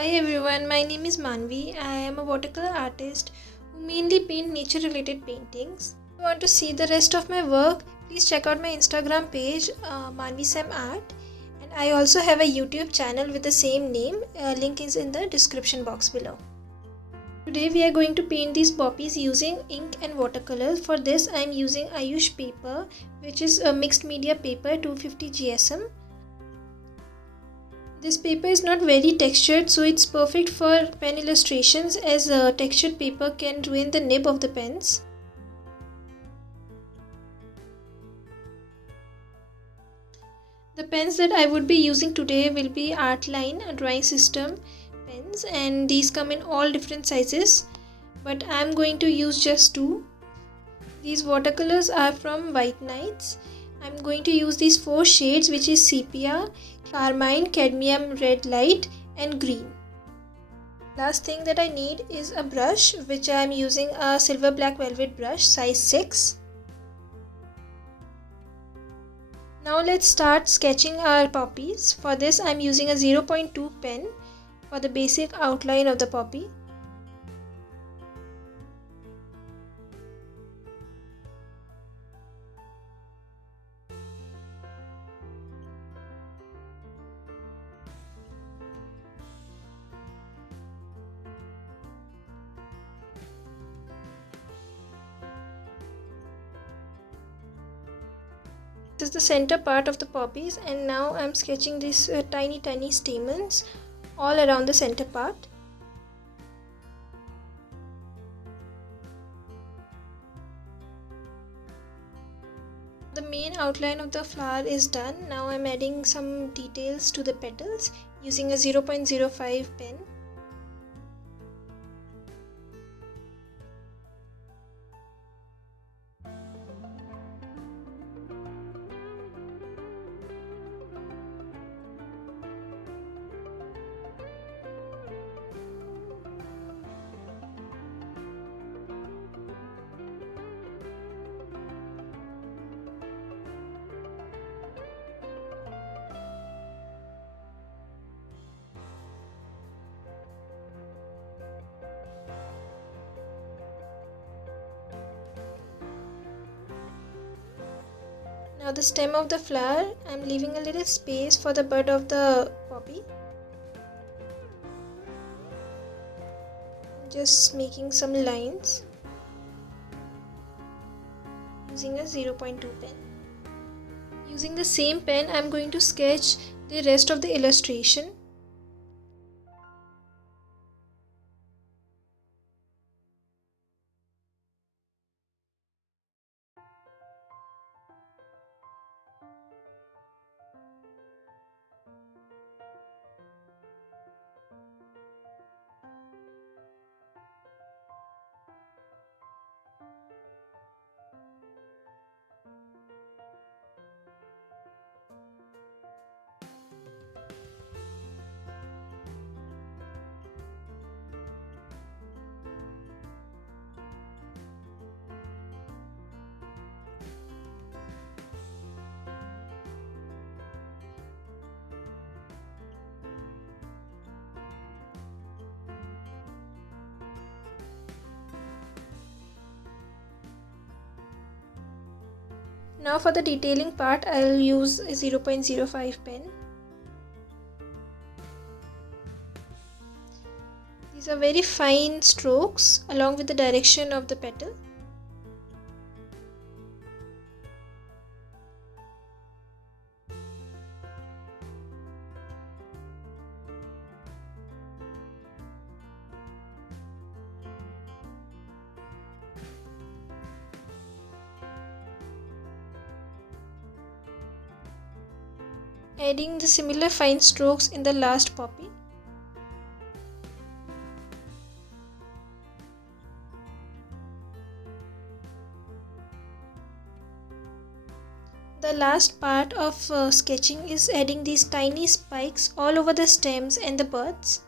Hi everyone, my name is Manvi. I am a watercolor artist who mainly paint nature related paintings. If you want to see the rest of my work, please check out my Instagram page Manvi Sam Art, and I also have a YouTube channel with the same name. Link is in the description box below. Today we are going to paint these poppies using ink and watercolors. For this I am using Ayush Paper, which is a mixed media paper 250 GSM. This paper is not very textured, so it's perfect for pen illustrations as textured paper can ruin the nib of the pens. The pens that I would be using today will be Artline drawing system pens, and these come in all different sizes, but I'm going to use just two. These watercolors are from White Nights. I'm going to use these four shades, which is sepia, carmine, cadmium red light and green. Last thing that I need is a brush, which I am using a silver black velvet brush size 6. Now let's start sketching our poppies. For this I am using a 0.2 pen for the basic outline of the poppy. This is the center part of the poppies, and now I'm sketching these tiny stamens all around the center part. The main outline of the flower is done. Now I'm adding some details to the petals using a 0.05 pen. Now the stem of the flower, I'm leaving a little space for the bud of the poppy. Just making some lines using a 0.2 pen. Using the same pen, I'm going to sketch the rest of the illustration. Now for the detailing part, I'll use a 0.05 pen. These are very fine strokes along with the direction of the petal. Adding the similar fine strokes in the last poppy. The last part of sketching is adding these tiny spikes all over the stems and the buds.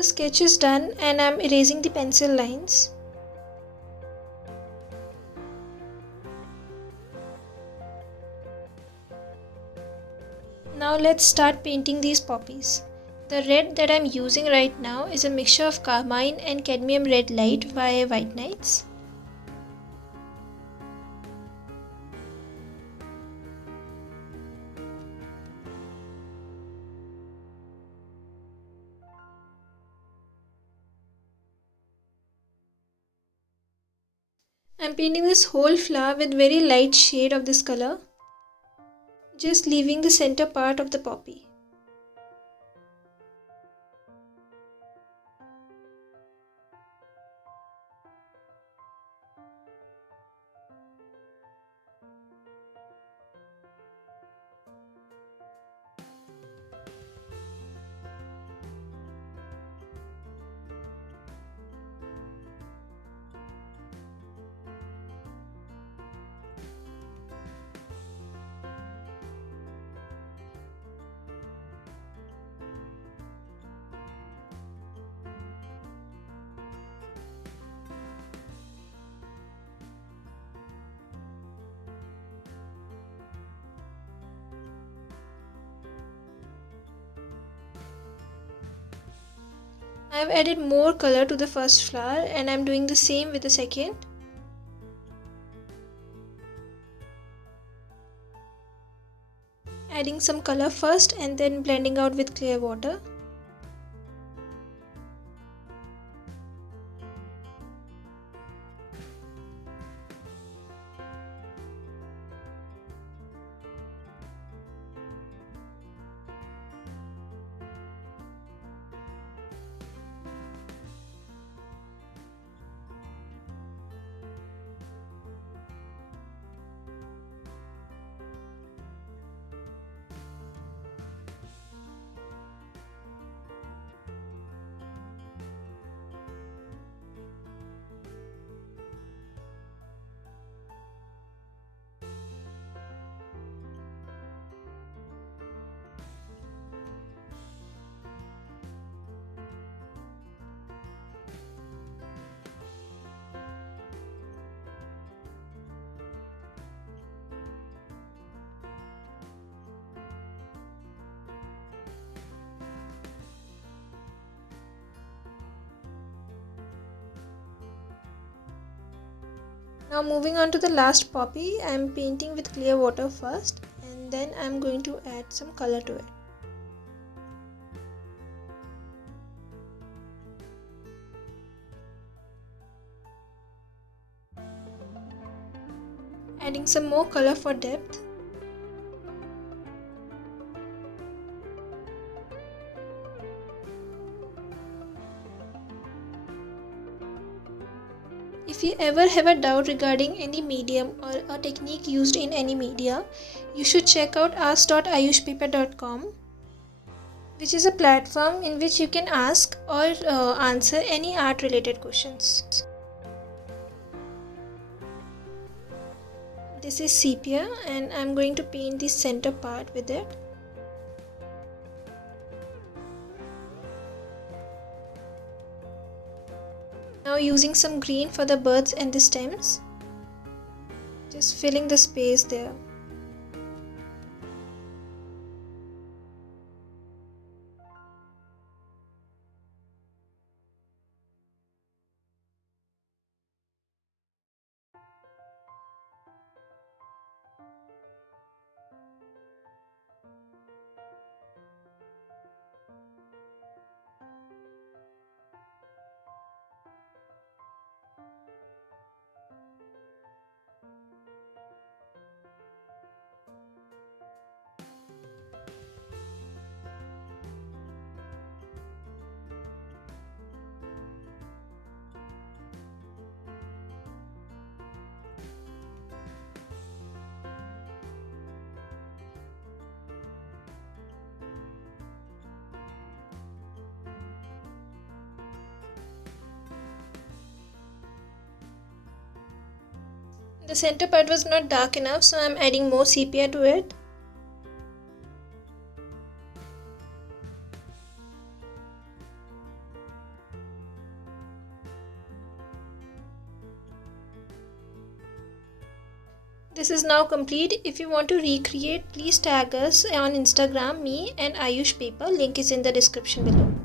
The sketch is done and I'm erasing the pencil lines. Now let's start painting these poppies. The red that I'm using right now is a mixture of carmine and cadmium red light by White Nights. I'm painting this whole flower with very light shade of this color, just leaving the center part of the poppy. I have added more color to the first flower and I am doing the same with the second. Adding some color first and then blending out with clear water. Now moving on to the last poppy, I am painting with clear water first and then I am going to add some color to it. Adding some more color for depth. If you ever have a doubt regarding any medium or a technique used in any media, you should check out ask.ayushpaper.com, which is a platform in which you can ask or answer any art related questions. This is sepia and I'm going to paint the center part with it. Now using some green for the buds and the stems, just filling the space there. The center part was not dark enough, so I am adding more sepia to it. This is now complete. If you want to recreate, please tag us on Instagram, me and Ayush Paper. Link is in the description below.